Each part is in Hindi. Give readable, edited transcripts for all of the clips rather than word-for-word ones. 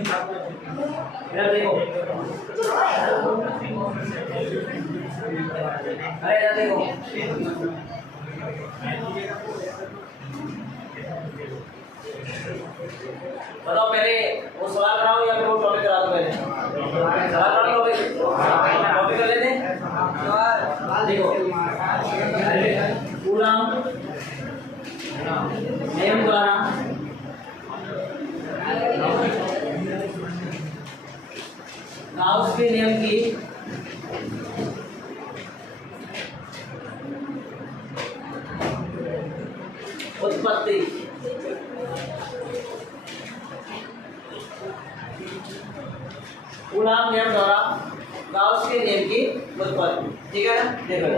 इधर देखो, अरे इधर देखो, बताओ पहले वो सवाल कराओ या फिर वो टॉपिक करा दो? पहले सवाल कराओ, टॉपिक कर लेते हैं। देखो कूलॉम नियम द्वारा गाउस के नियम की उत्पत्ति। कूलॉम नियम द्वारा गाउस के नियम की उत्पत्ति, ठीक है ना? देखो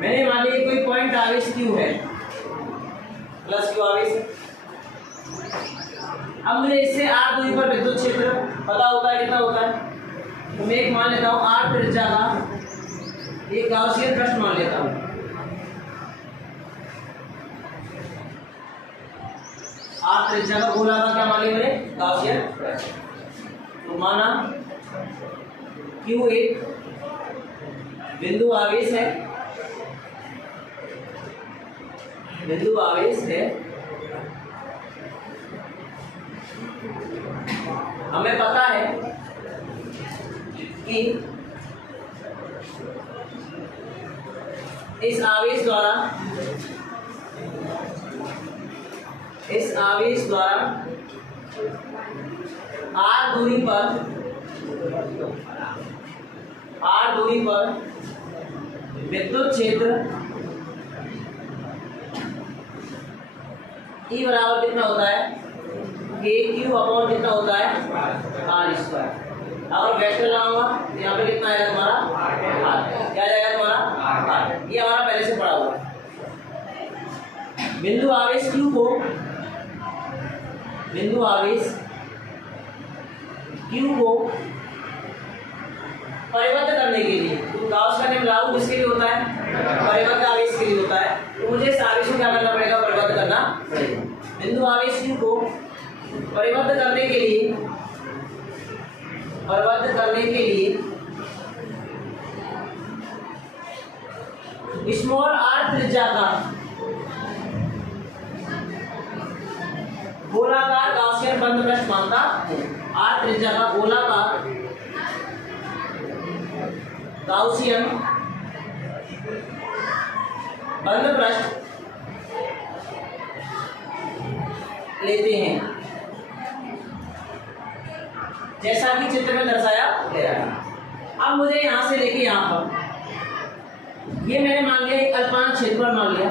मैंने मान लिया कोई पॉइंट आवेश Q है, प्लस Q आवेश। अब मुझे इससे r दूरी पर विद्युत क्षेत्र पता होता है, कितना होता है? तो मैं एक मान लेता हूँ r त्रिज्या का एक गाउसियन पृष्ठ मान लेता हूँ। r त्रिज्या का गोला का क्या मान लिया मैंने? गाउसियन पृष्ठ। तो माना Q एक बिंदु आवेश है, बिंदु आवेश है। हमें पता है कि इस आवेश द्वारा r दूरी पर विद्युत क्षेत्र E बराबर कितना होता है? KQ अपॉन कितना होता है? R square. और वेक्टर लगाऊंगा तो यहाँ पे कितना आएगा तुम्हारा? R। क्या जाएगा तुम्हारा? R। ये हमारा पहले से पढ़ा हुआ है। बिंदु आवेश Q को परिबद्ध करने के लिए, तो गाउस का नियम लागू किसके लिए होता है? परिबद्ध आवेश के लिए होता है। तो मुझे इस आवेश को क्या करना पड़ेगा? परिबद्ध करना पड़ेगा। बिंदु आवेश Q को परिबद्ध करने के लिए स्मॉल r त्रिज्या का गोलाकार गाउसियन बंद पृष्ठ मानता हूं। r त्रिज्या का गोलाकार गाउसियन बंद पृष्ठ लेते हैं, जैसा कि चित्र में दर्शाया गया है। अब मुझे यहां से लेके यहां पर ये मैंने मान लिया एक अल्पांश क्षेत्रफल मान लिया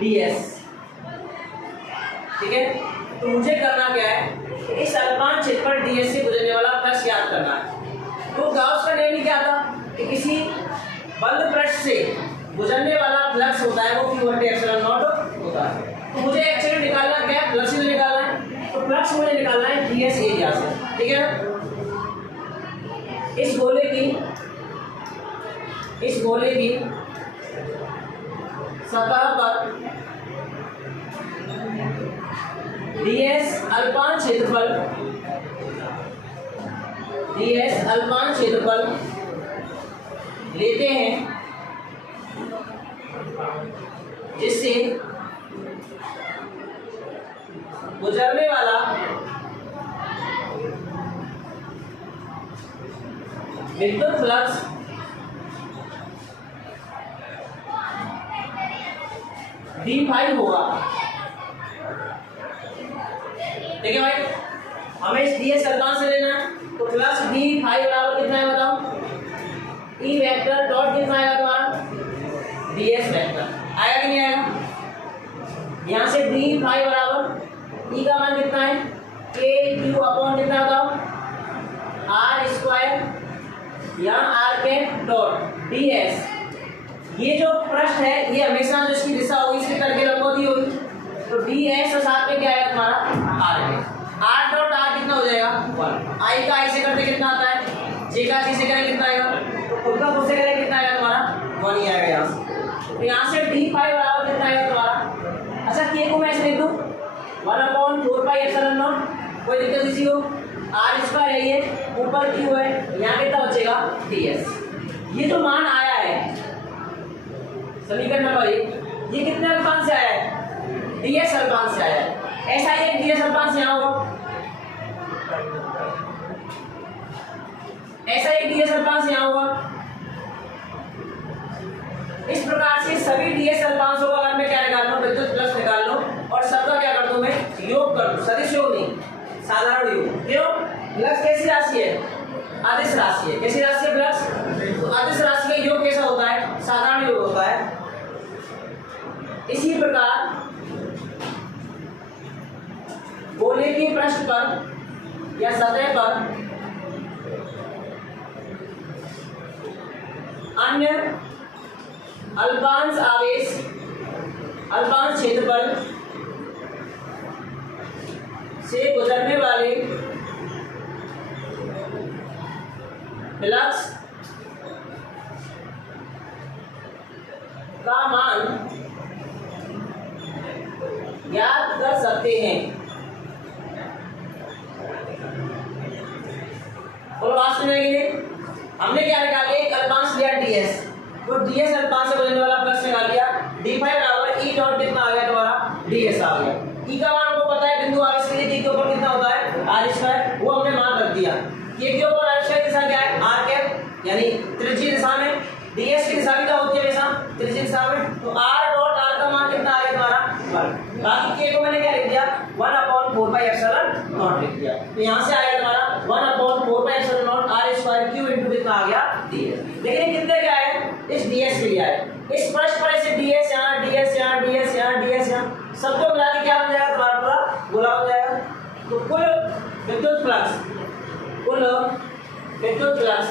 ds, ठीक है? तो मुझे करना क्या है? इस अल्पांश क्षेत्रफल ds से गुजरने वाला फ्लक्स याद करना है। तो गाउस का नियम क्या था कि किसी बंद पृष्ठ से गुजरने वाला फ्लक्स होता है वो Q/ε0 होता है। तो मुझे एक्चुअली निकालना क्या है? फ्लक्स ही निकालना है। तो फ्लक्स मुझे निकालना है ds एरिया से, ठीक है? इस गोले की सतह पर ds अल्पांश क्षेत्रफल लेते हैं, जिससे गुजरने वाला विद्युत फ्लक्स d5 होगा। ठीक है भाई, हमें इस ds अल्पांश से लेना है, तो फ्लक्स d5 बराबर कितना है बताओ? E वेक्टर डॉट कितना आएगा तुम्हारा? ds वेक्टर आएगा कि नहीं आएगा? यहाँ से d5 बराबर E का मान कितना है? KQ अपॉन कितना बताओ? R स्क्वायर या R के डॉट ds। ये जो पृष्ठ है ये हमेशा जो इसकी दिशा होगी इसके तल के लंबवत होगी, तो ds और साथ में क्या आएगा तुम्हारा? R है। R डॉट R कितना हो जाएगा? 1। I का I से करते कितना आता है? J का J से करें कितना आएगा? खुद का खुद से करें कितना आएगा तुम्हारा? 1 ही आएगा यहाँ से। तो यहाँ से d5 बराबर कितना आएगा तुम्हारा? अच्छा, k को मैं ऐसे लिख दूँ 1/4πε0, कोई दिक्कत किसी को? आर स्क्वायर है ये, ऊपर क्यू है, यहाँ कितना बचेगा ds। ये जो मान आया है समीकरण नंबर 1, ये कितने अल्पांश से आया है? ds अल्पांश से आया है। ऐसा ही एक ds अल्पांश यहाँ होगा, ऐसा एक ds अल्पांश यहाँ होगा। इस प्रकार से सभी ds अल्पांशों का अगर मैं क्या निकाल लूं, विद्युत फ्लक्स निकाल लूं और सबका क्या कर दूं मैं योग कर दूं, सदिश योग नहीं साधारण योग। क्यों? फ्लक्स कैसी राशि है? अदिश राशि है। कैसी राशि है फ्लक्स? तो अदिश राशि का योग कैसा होता है? साधारण योग होता है। इसी प्रकार गोले के पृष्ठ पर या सतह पर अन्य अल्पांश आवेश, अल्पांश क्षेत्रफल से गुजरने वाले फ्लक्स का मान ज्ञात कर सकते हैं। और वास्तव में हमने क्या निकाला? एक अल्पांश लिया ds, तो ds अल्पांश से गुजरने वाला फ्लक्स निकाल लिया। d फाई बराबर e डॉट कितना आ गया तुम्हारा? ds आ गया। e का मान हमको पता है, बिंदु आवेश के लिए d के ऊपर कितना होता है? r स्क्वायर, वो हमने मान रख दिया। ये के ऊपर r स्क्वायर दिशा क्या है? r कैप, यानी त्रिज्यीय दिशा में। ds की दिशा भी क्या होती है हमेशा? त्रिज्यीय दिशा में। तो r डॉट r का मान कितना आ गया तुम्हारा? 1। बाकी k को मैंने क्या लिख दिया? 1/4 पाई एप्सिलॉन नॉट लिख दिया। तो यहां से आएगा तुम्हारा 1/4 pi epsilon not r square q into कितना आ गया? ds। लेकिन ये कितने क्या है? इस ds के लिए है। इस पृष्ठ पर ऐसे ds यहाँ, ds यहाँ, ds यहाँ, ds यहाँ, सबको मिला के क्या बन जाएगा तुम्हारा? पूरा गोला हो जाएगा। तो कुल विद्युत फ्लक्स, कुल विद्युत फ्लक्स,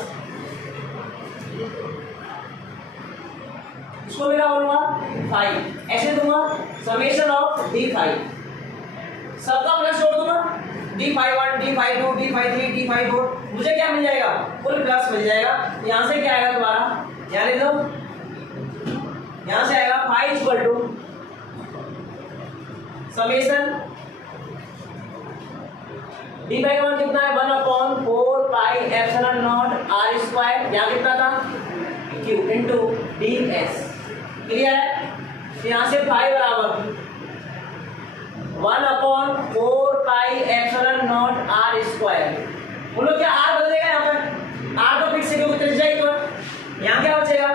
इसको मेरा बोलूंगा फाई, ऐसे दूंगा समेशन ऑफ d फाई, सबका प्लस जोड़ दूंगा d phi 1, d phi 2, d phi 3, d phi 4, मुझे क्या मिल जाएगा? कुल फ्लक्स मिल जाएगा। यहाँ से क्या आएगा तुम्हारा? यहाँ लिख दो, यहाँ से आएगा phi equal to summation d by 1 कितना है? 1/4 pi epsilon not r square, यहाँ कितना था? q into ds। क्लियर है? यहाँ से फाई बराबर 1/4 pi epsilon not r square. बोलो क्या r बदलेगा? यहाँ पर r तो फिक्स है क्योंकि त्रिज्या ही तो है। यहाँ क्या बचेगा?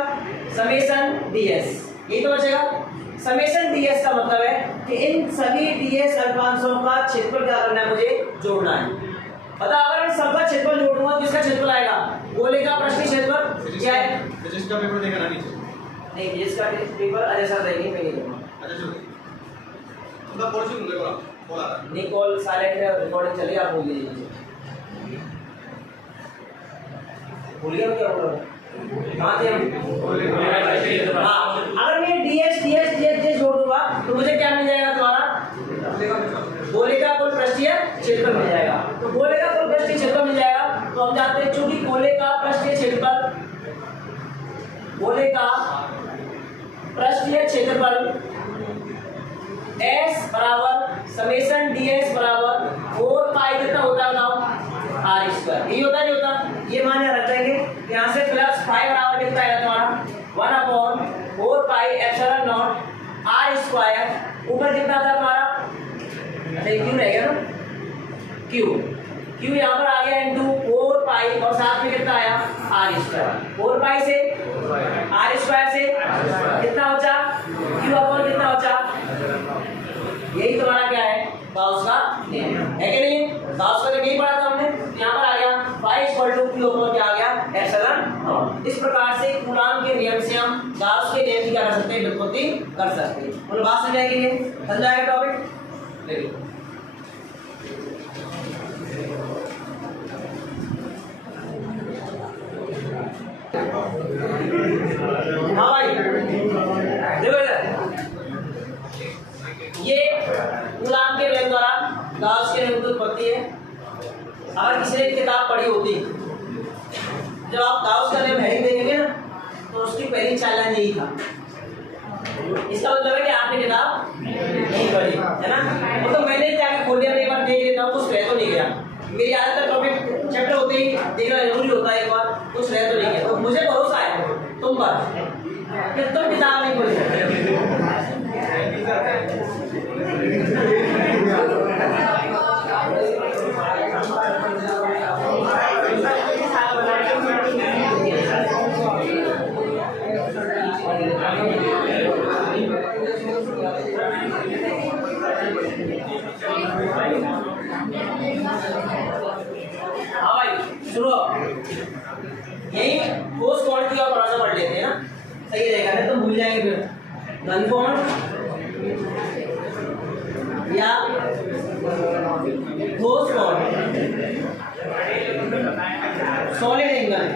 समेशन ds, ये तो बचेगा। समेशन ds का मतलब है कि इन सभी ds अल्पांशों का क्षेत्रफल क्या करना है? मुझे जोड़ना है। पता अगर मैं सबका क्षेत्रफल जोड़ूंगा तो किसका क्षेत्रफल आएगा? गोले का पृष्ठीय क्षेत्रफल क्या है? फिजिक्स का पेपर देगा ना नीचे? नहीं, फिजिक्स का पेपर अजय सर देंगे, मैं नहीं दूंगा। अच्छा चलो, उनका कॉल सुन लो, कॉल आ रहा है। नहीं, कॉल साइलेंट है, रिकॉर्डिंग चलेगी, आप बोल लीजिए। भूल गया क्या बोल रहा हूँ? कहाँ थे हम? हाँ, अगर मैं ds जोड़ दूंगा तो मुझे क्या मिल जाएगा तुम्हारा? गोले का कुल पृष्ठीय क्षेत्रफल मिल जाएगा। तो गोले का कुल पृष्ठीय क्षेत्रफल मिल जाएगा। तो हम जानते हैं चूंकि गोले का पृष्ठीय क्षेत्रफल, गोले का पृष्ठीय क्षेत्रफल s बराबर समेशन ds बराबर 4 पाई कितना होता है बताओ? r square. यही होता है, नहीं होता? ये मान याद रखेंगे। यहाँ से प्लस 5 बराबर कितना है तुम्हारा? 1/4 pi epsilon not r square. ऊपर कितना था तुम्हारा? अरे क्यू रह गया ना, क्यू यहाँ पर आ गया इनटू 4 पाई और साथ में कितना आया? r square. 4 पाई से r स्क्वायर से कितना बचा? क्यू अपॉन कितना बचा? यही तुम्हारा क्या है? गाउस का नियम है कि नहीं? गाउस का नियम यही पढ़ा था हमने। यहाँ पर आ गया phi equal to Q upon क्या आ गया? Epsilon not. इस प्रकार से कूलॉम के नियम से हम गाउस के नियम की क्या कर सकते हैं? व्युत्पत्ति कर सकते हैं। और बात समझ आएगी? समझ आएगा टॉपिक? देखिए हाँ भाई, देखो ये कूलॉम के नियम द्वारा गाउस के नियम की उत्पत्ति है। अगर किसी ने किताब पढ़ी होती, जब आप गाउस का नियम हेडिंग देखेंगे ना तो उसकी पहली चालान यही था। इसका मतलब है कि आपने किताब नहीं पढ़ी है ना। वो तो मैंने जाके खोल लिया, एक बार देख लेता हूँ, कुछ कह तो नहीं गया। हाँ भाई सुनो, यही ठोस कोण की और थोड़ा सा पढ़ लेते हैं ना, सही रहेगा, नहीं तो भूल जाएंगे फिर। घन कोण या ठोस कोण, सॉलिड एंगल।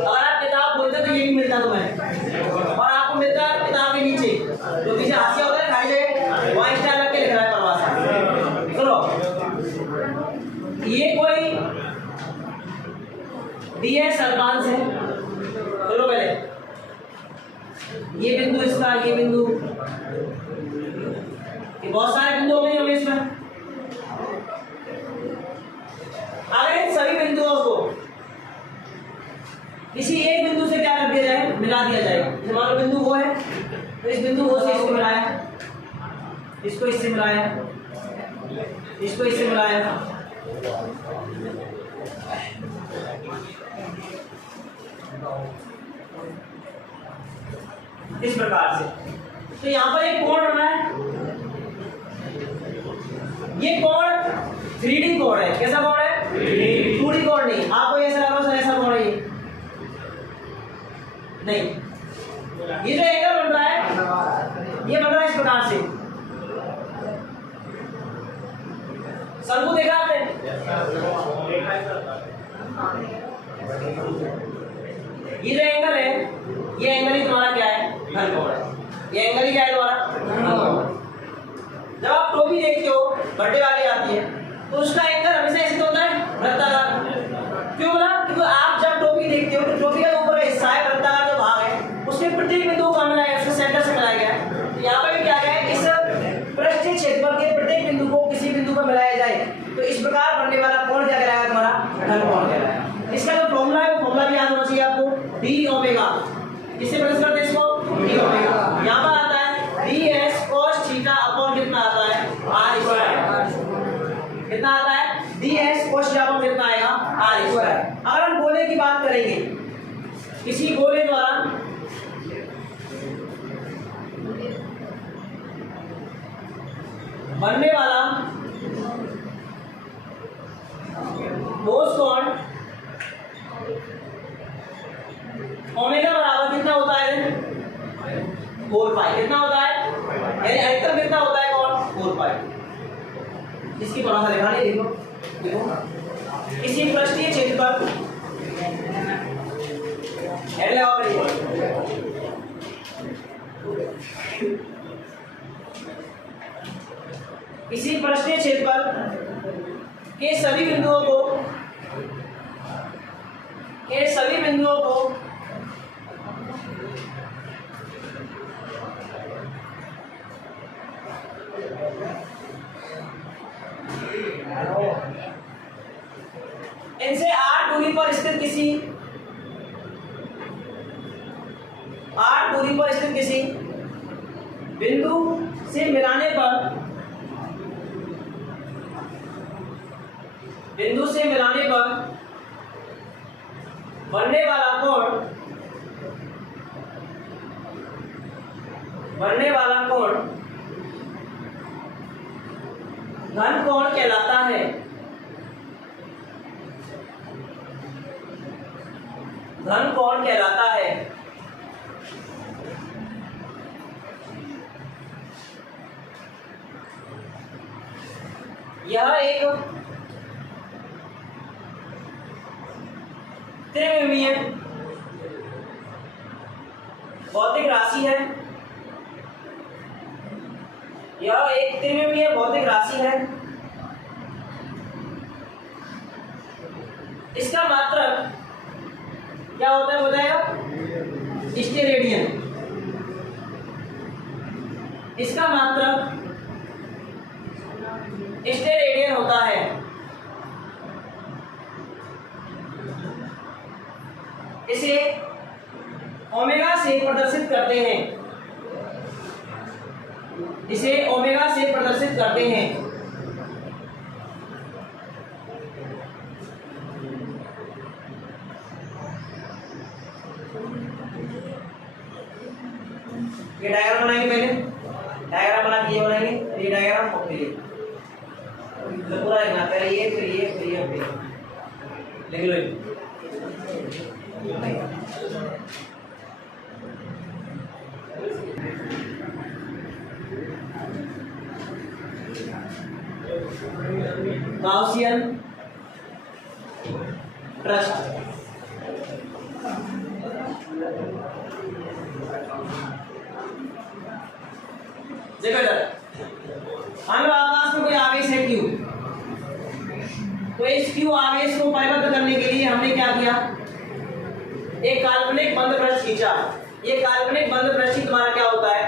अगर आप किताब बोलते तो ये भी मिलता तुम्हें, और आपको मिलता है किताब के नीचे जो पीछे हाशिया होता है खाली जगह, वहाँ स्टार लग के लिख रहा है प्रवास। सुनो, ये कोई डीएस अल्पांश है, चलो पहले ये बिंदु इसका, ये बिंदु, ये बहुत सारे बिंदु हो गए होंगे इसमें। अगर इन सभी बिंदुओं को किसी एक बिंदु से क्या कर दिया जाए, मिला दिया जाए। जैसे मान लो बिंदु वो है, तो इस बिंदु वो से इसको मिलाया, इसको इससे मिलाया, इसको इससे मिलाया, इस प्रकार से। तो यहाँ पर एक कोण बना है, ये कोण 3D कोण है। कैसा कोण है? 2D कोण नहीं। आपको ऐसा लगा सर ऐसा कोण है, ये नहीं। ये जो एंगल बन रहा है, ये बन रहा है इस प्रकार से। शंकु देखा आपने? ये जो एंगल है, ये एंगल ही तुम्हारा क्या है? घन कोण है। ये एंगल ही क्या है तुम्हारा? घन कोण। जब आप टोपी देखते हो, बर्थडे वाली आती है, तो उसका एंगल हमेशा ऐसे होता है वृत्ताकार। क्यों बोला? क्योंकि आप जब टोपी देखते हो तो टोपी का ऊपर हिस्सा है, वृत्ताकार जो भाग है, उसके प्रत्येक बिंदु को मिलाया है, उसके सेंटर से मिलाया गया है। तो यहाँ पर भी क्या गया है, इस पृष्ठीय क्षेत्रफल के प्रत्येक बिंदु को किसी बिंदु पर मिलाया जाए, तो इस प्रकार बनने वाला कोण क्या कहलाएगा? तुम्हारा घन कोण कहलाएगा। इसका जो फॉर्मूला है, वो फॉर्मूला भी याद होना चाहिए आपको, डी ओमेगा। किससे प्लस करते हैं इसको? D omega. यहाँ पर आता है D S cos theta upon कितना आता है? R square. कितना आता है? D S cos theta upon कितना आएगा? R square. अगर हम गोले की बात करेंगे, किसी गोले द्वारा बनने वाला ठोस कोण ओमेगा बराबर कितना होता है? 4 पाई। कितना होता है? यानी अधिकतम कितना होता है कोण? 4 पाई। इसकी थोड़ा सा दिखा ले, देखो देखो, इसी पृष्ठीय क्षेत्रफल हेड लगाओ इसी पृष्ठीय क्षेत्रफल के सभी बिंदुओं को इनसे 8 दूरी पर स्थित किसी बिंदु से मिलाने पर बनने वाला कोण घन कोण कहलाता है। घन कोण कहलाता है। यह एक त्रिविमीय भौतिक राशि है। यह एक त्रिविमीय भौतिक राशि है। इसका मात्रक क्या होता है बताएगा? स्टेरेडियन। इसका मात्रक स्टेरेडियन होता है। इसे ओमेगा से प्रदर्शित करते हैं। इसे ओमेगा से प्रदर्शित करते हैं। ये डायग्राम बनाएंगे, पहले डायग्राम बना के ये बनाएंगे, ये डायग्राम और फिर ये पूरा लिखना, पहले ये फिर ये फिर ये फिर लिख लो। गाउसियन ट्रस्ट, देखो इधर, मान लो आकाश में कोई आवेश है Q, तो इस Q आवेश को परिबद्ध करने के लिए हमने क्या किया, एक काल्पनिक बंद पृष्ठ खींचा। ये काल्पनिक बंद पृष्ठ तुम्हारा क्या होता है,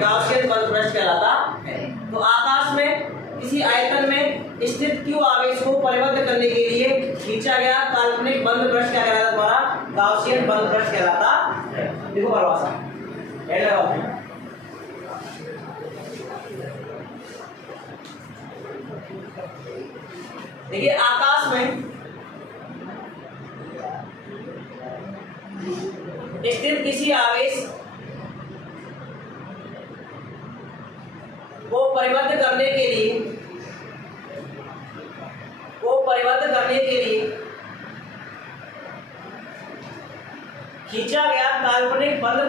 गाउसियन बंद पृष्ठ कहलाता है। तो आकाश में किसी आयतन में स्थित Q आवेश को परिबद्ध करने के लिए खींचा गया काल्पनिक बंद पृष्ठ क्या कहलाता है, तुम्हारा गाउसियन बंद पृष्ठ कहलाता है। देखो परिभाषा, हेड लगाओ। देखिए आकाश में स्थित किसी आवेश को परिबद्ध करने के लिए खींचा गया काल्पनिक बंद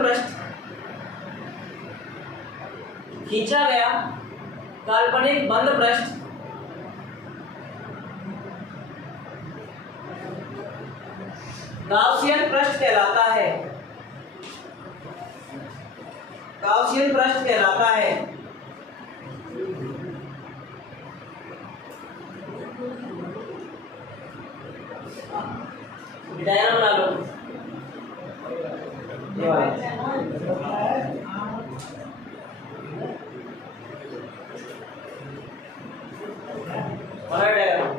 पृष्ठ, गाउसियन पृष्ठ कहलाता है। डायग्राम बना लो, ये वाला डायग्राम।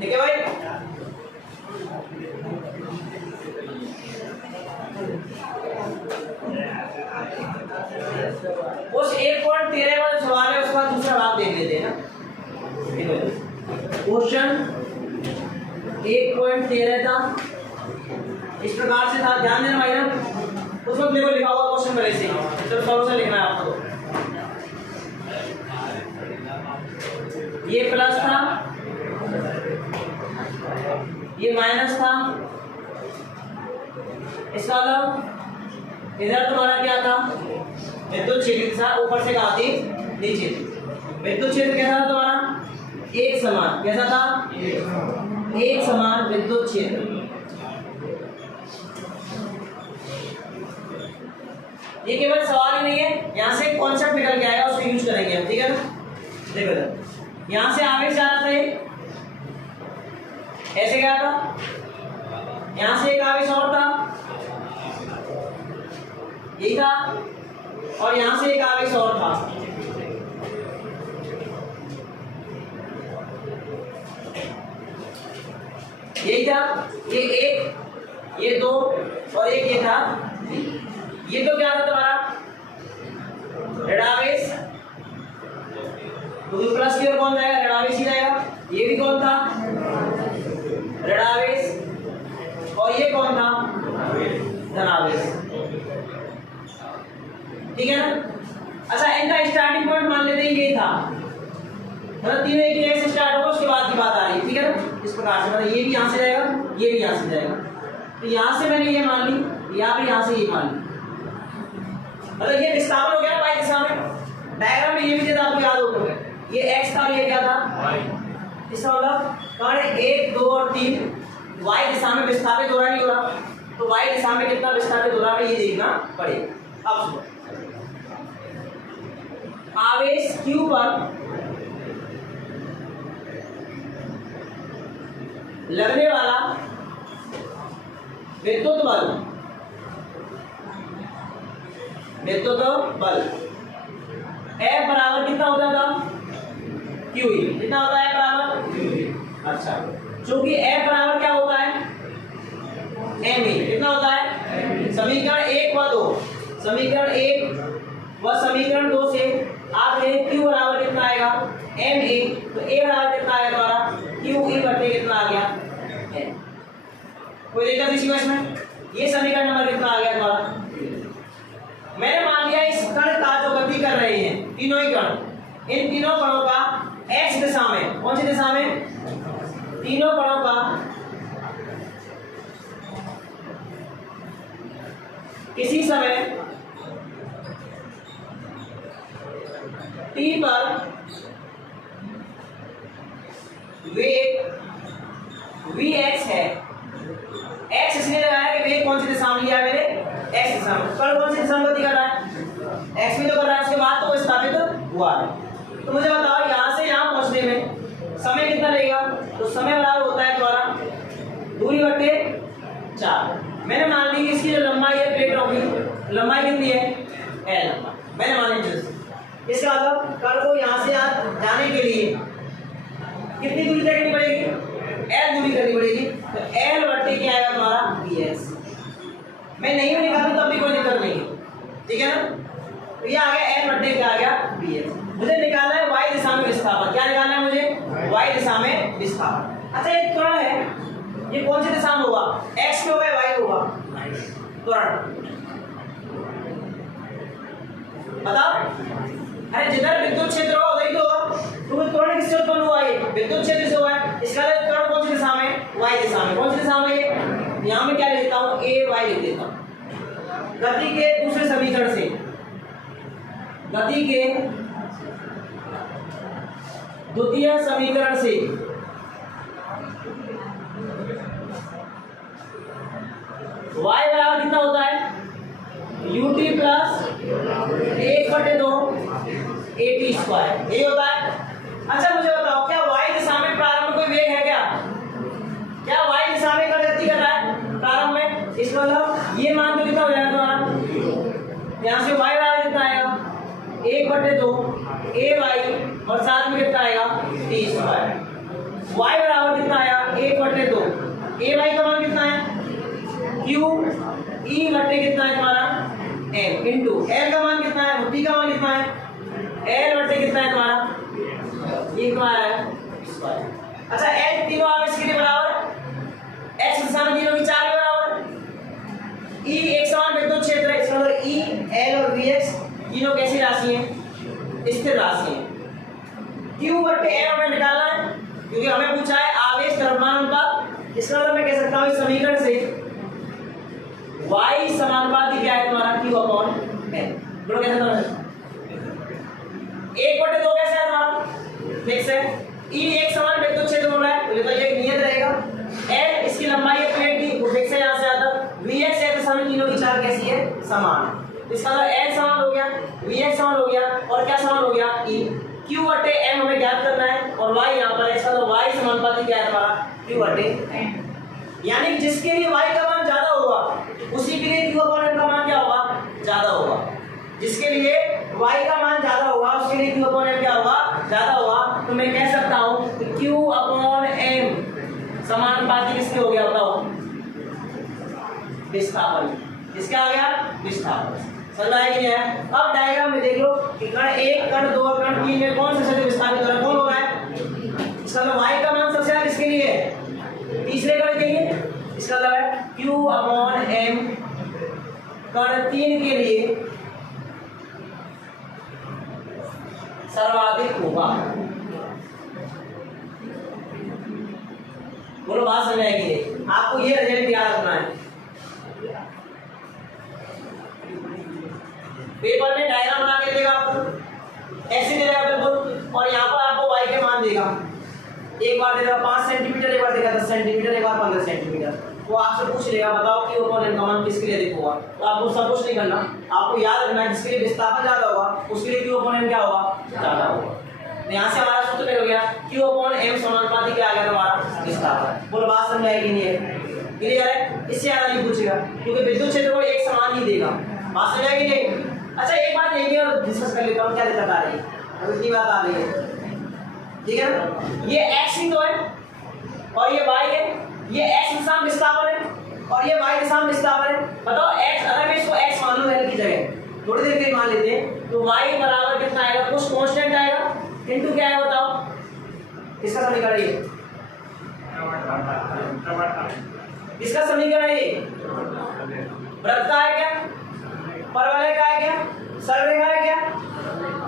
ठीक है भाई, उस 1.13 वाले सवाल है, उसका दूसरा भाग देख लेते हैं ना। क्वेश्चन 1.13 था, इस प्रकार से था, ध्यान देना भाई ना, उसमें देखो लिखा हुआ क्वेश्चन पहले से, चलो सॉल्यूशन लिखना है आपको। ये प्लस था, ये माइनस था, इसका मतलब इधर तुम्हारा क्या था, विद्युत क्षेत्र था, ऊपर से कहा थी नीचे। विद्युत क्षेत्र कैसा था तुम्हारा, एक समान, कैसा था, एक समान विद्युत क्षेत्र। ये केवल सवाल ही नहीं है, यहाँ से कॉन्सेप्ट निकल के आएगा, उसको यूज करेंगे हम, ठीक है ना। देखो यहाँ से आवेश जा रहा था, ऐसे गया था, यहाँ से एक आवेश और था, यही था, और यहाँ से एक आवेश और था। यही था, ये एक, ये दो, और एक ये था। ये तो क्या था तुम्हारा ऋणावेश, तो प्लस की ओर कौन जाएगा, ऋणावेश ही जाएगा। ये भी कौन था, ऋणावेश, और ये कौन था, धनावेश, ठीक है ना। अच्छा, इनका स्टार्टिंग पॉइंट मान लेते हैं ये था, मतलब तीनों एक जगह से स्टार्ट होगा, उसके बाद की बात आ रही है, ठीक है ना। इस प्रकार से मतलब ये भी यहाँ से जाएगा, ये भी यहाँ से जाएगा, तो यहाँ से मैंने ये मान ली, यहाँ पे यहाँ से ये मान ली, मतलब ये विस्थापन हो गया y दिशा में। डायग्राम में ये भी देता आपको याद हो, ये x था, ये क्या था, इसका मतलब कण 1, 2 और 3 y दिशा में विस्थापित हो रहा नहीं हो रहा, तो y दिशा में कितना विस्थापित हो रहा है ये देखना पड़ेगा। अब सुनो, आवेश q पर लगने वाला विद्युत बल F बराबर कितना होता था, QE, कितना होता है बराबर QE। अच्छा, चूंकि F बराबर क्या होता है, ME, कितना होता है, समीकरण 1 व 2, समीकरण 1 व समीकरण 2 से आप Q बराबर कितना आएगा, ME, तो A बराबर कितना आएगा हमारा, QE कोई दिक्कत इसी में इसमें? ये समीकरण नंबर कितना आ गया तुम्हारा? मैंने मान लिया इस कण का जो गति कर रहे हैं तीनों ही कण, इन तीनों कणों का x दिशा में, कौन सी दिशा में? तीनों कणों का किसी समय t पर वेग vx है। x इसलिए लगाया कि वेग कौन सी दिशा में लिया है मैंने? x दिशा में। कण कौन सी दिशा में गति कर रहा है? x में तो कर रहा है, उसके बाद तो वो स्थापित हुआ है। तो मुझे बताओ यहाँ से यहाँ पहुँचने में समय कितना लगेगा? तो समय बराबर होता है तुम्हारा दूरी बटे 4। मैंने मान ली इसकी जो लंबाई है प्लेटों की, लंबाई कितनी है? l। मैंने मान ली इसका मतलब कण को यहाँ से यहाँ जाने के लिए कितनी दूरी तय करनी पड़ेगी? l दूरी करनी पड़ेगी। तो l बटे क्या आएगा तुम्हारा? bs। मैं नहीं भी निकालूं तब भी कोई दिक्कत नहीं है, ठीक है ना? तो ये आ गया l बटे क्या आ गया? bs। मुझे निकालना है y दिशा में विस्थापन। क्या निकालना है मुझे? y दिशा में विस्थापन। अच्छा एक त्वरण है, ये कौन सी दिशा में होगा? x में होगा या y होगा? त्वरण बताओ। अरे जिधर विद्युत क्षेत्र होगा उधर ही तो होगा। तो त्वरण किससे उत्पन्न हुआ? ये विद्युत क्षेत्र से हुआ है। इसका त्वरण कौन सी दिशा में? y दिशा में। कौन सी दिशा में? ये यहाँ में क्या लिख देता हूँ? ay लिख देता हूँ। गति के दूसरे समीकरण से, गति के द्वितीय समीकरण से y बराबर कितना होता है? ut plus 1/2 at²। यही होता है। अच्छा मुझे बताओ क्या y दिशा में प्रारंभ में कोई वेग है क्या? क्या y दिशा में गति कर रहा है प्रारंभ में? इस मतलब ये मान तो कितना हो जाएगा तुम्हारा? यहाँ से y बराबर कितना आएगा? 1/2 ay और साथ में कितना आएगा? t²। y बराबर कितना आया? 1/2 ay का मान कितना है? q e बटे कितना है तुम्हारा? m इंटू l का मान कितना है? p का मान कितना है? l बटे कितना है तुम्हारा? ये तुम्हारा है स्क्वायर। अच्छा l तीनों आप इसके लिए बराबर है, x दिशा में तीनों की 4 के बराबर है। e एक समान विद्युत क्षेत्र है, इसका मतलब e l और vx तीनों कैसी राशि हैं? स्थिर राशि हैं। q बटे m हमें निकालना है क्योंकि हमें पूछा है आवेश द्रव्यमान अनुपात। इसका मतलब मैं कह सकता हूँ इस समीकरण से y समानुपाती क्या है तुम्हारा? q upon n। बोलो कैसे समझ? 1/2 कैसे है तुम्हारा? फिक्स है। e एक समान विद्युत क्षेत्र बोला है तो ये तो एक नियत रहेगा। l इसकी लंबाई है प्लेट की, वो फिक्स है यहाँ से आता। vx है तो सभी तीनों की चाल कैसी है? समान। इसका मतलब l समान हो गया, vx समान हो गया और क्या समान हो गया? e। q बटे m हमें ज्ञात करना है और y यहाँ पर है, इसका मतलब y समानुपाती क्या है तुम्हारा? q बटे m। यानी जिसके लिए y का मान ज्यादा होगा उसी के लिए q अपॉन m का मान क्या होगा? ज्यादा होगा। जिसके लिए y का मान ज्यादा होगा उसके लिए q अपॉन m क्या होगा? ज्यादा होगा। तो मैं कह सकता हूँ कि q अपॉन m समानुपाती किसके हो गया? बताओ। विस्थापन। किसका आ गया? विस्थापन। समझ आया कि नहीं आया? अब डायग्राम में देख लो कि कण 1 कण 2 कण 3 में कौन सा क्षेत्र विस्थापित हो रहा है? कौन हो रहा है? इसका मतलब y का मान सबसे ज्यादा किसके लिए है? तीसरे कण के लिए। इसका मतलब है q अपॉन m कण 3 के लिए सर्वाधिक होगा। बोलो बात समझ आएगी? आपको ये रिजल्ट याद रखना है। पेपर में डायग्राम बना के देगा आपको, ऐसे दे देगा बिल्कुल, और यहाँ पर आपको y के मान देगा। एक बार देगा 5 सेंटीमीटर, एक बार देगा 10 सेंटीमीटर, एक बार 15 सेंटीमीटर। वो आपसे पूछ लेगा बताओ कि q अपॉन m का मान किसके लिए अधिक होगा। तो आपको सब कुछ नहीं करना, आपको याद रखना है जिसके लिए विस्थापन ज्यादा होगा उसके लिए q अपॉन m क्या होगा? ज्यादा होगा। यहाँ से हमारा सूत्र क्या हो गया? q अपॉन m समानुपाती क्या आ गया तुम्हारा? विस्थापन। बोलो बात समझ आएगी नहीं है? क्लियर है? इससे ज्यादा नहीं पूछेगा क्योंकि विद्युत क्षेत्र को एक समान ही देगा। बात समझ आएगी नहीं? अच्छा एक बात देखिए और डिस्कस कर लेता हूँ क्या दिक्कत आ रही है। अब इतनी बात आ रही है, ठीक है ना? ये x ही तो है और ये y है, ये x दिशा में विस्थापन है और ये y दिशा में विस्थापन है। बताओ x, अगर मैं इसको x मान लूं l की जगह, थोड़ी देर के लिए मान लेते हैं, तो y बराबर कितना आएगा? कुछ कांस्टेंट आएगा इनटू क्या है बताओ? इसका समीकरण ये किसका समीकरण है ये? वृत्त का है क्या? परवलय का है क्या? सरलरेखा है क्या?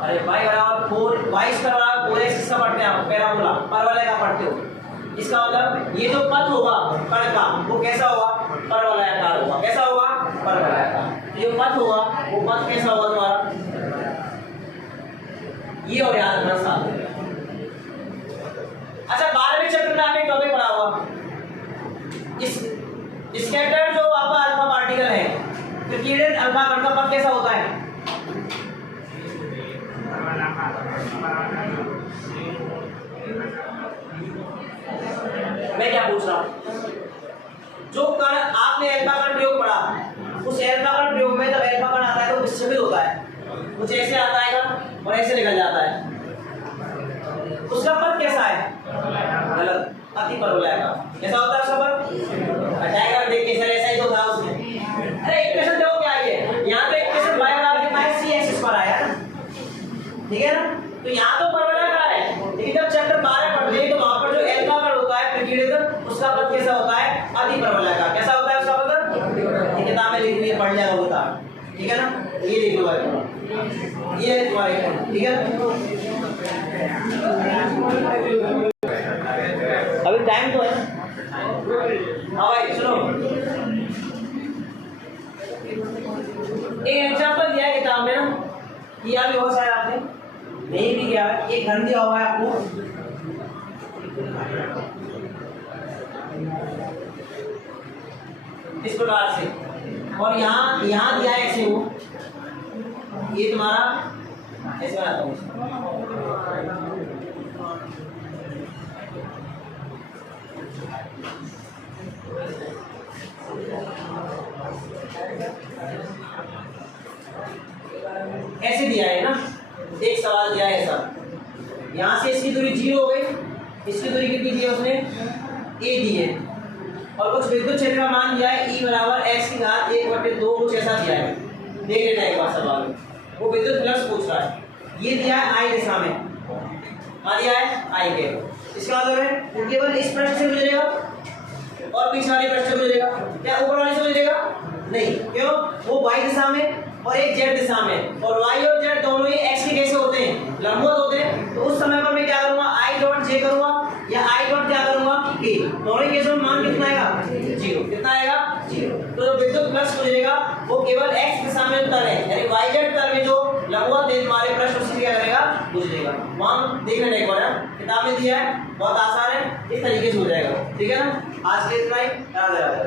अरे y बराबर 4 y² बराबर 4x किसका पढ़ते हैं आप? पैराबोला, परवलय का पढ़ते हो। इसका मतलब ये जो पथ होगा कण का वो कैसा होगा? परवलयाकार होगा। कैसा होगा? परवलयाकार। ये जो पथ होगा वो पथ कैसा होगा तुम्हारा? ये और याद रखना साथ में। अच्छा 12वें चैप्टर में आपने टॉपिक पढ़ा होगा इस स्कैटर्ड जो आपका अल्फा पार्टिकल है तो किरण अल्फा कण का पथ कैसा होता है? मैं क्या पूछ रहा हूं? जो कण आपने अल्फा कण प्रयोग पढ़ा उस अल्फा कण प्रयोग में जब अल्फा कण आता है तो विच्छेदित होता है, कुछ ऐसे आता है और ऐसे निकल जाता है। उसका पथ कैसा है? गलत, अति परवलयाकार। कैसा होता है उसका पथ? डायग्राम देख के सर ऐसा ही तो था उसमें। अरे इक्वेशन देखो क्या है, यहाँ पे इक्वेशन y बराबर कितना है? c एक्सिस पर आया ना, ठीक है ना? तो यहाँ तो परवलयाकार है, लेकिन जब चैप्टर 12 पढ़ते हैं तो वहां पर जो अल्फा कण होता है प्रकीर्णित उसका पथ कैसा होता है? अति परवलयाकार। कैसा होता है उसका पथ? ये किताब में लिखी हुई है, पढ़ लिया होगा, ठीक है ना? ये लिख लो भाई, ये है तुम्हारे, ठीक है? अभी टाइम तो है। हाँ भाई सुनो, एक एग्जांपल दिया है किताब में ना, किया भी हो शायद आपने, नहीं भी किया है। एक घन दिया हुआ है आपको, इस प्रकार से, और यहाँ दिया है ऐसे वो, ये तुम्हारा ऐसे बनाता हूँ, ऐसे दिया है ना। एक सवाल दिया है ऐसा, यहाँ से इसकी दूरी 0 हो गई, इसकी दूरी कितनी दी है उसने? a दी है, और कुछ विद्युत क्षेत्र का मान दिया है E बराबर x की घात 1/2, कुछ ऐसा दिया है। देख लेना एक बार सवाल, वो विद्युत फ्लक्स पूछ रहा है। ये दिया है I दिशा में, हाँ दिया है I के। इसका मतलब है वो केवल इस पृष्ठ से गुजरेगा और पीछे वाले पृष्ठ से गुजरेगा, क्या ऊपर वाले से गुजरेगा? नहीं, क्यों? वो y दिशा में और एक z दिशा में, और y और z दोनों ही x के कैसे होते हैं? लंबवत होते हैं। तो उस समय पर मैं क्या करूंगा? I डॉट j करूंगा या I डॉट क्या करूंगा? k। दोनों ही केसों में मान कितना आएगा? 0। कितना आएगा? 0। तो जो विद्युत फ्लक्स गुजरेगा वो केवल x दिशा में तल है, यानी yz तल में जो लंबवत है हमारे पृष्ठ उससे क्या करेगा? गुजरेगा। मान देख लेना एक बार, किताब में दिया है, बहुत आसान है, इस तरीके से हो जाएगा, ठीक है ना? आज के इतना ही, राधे राधे।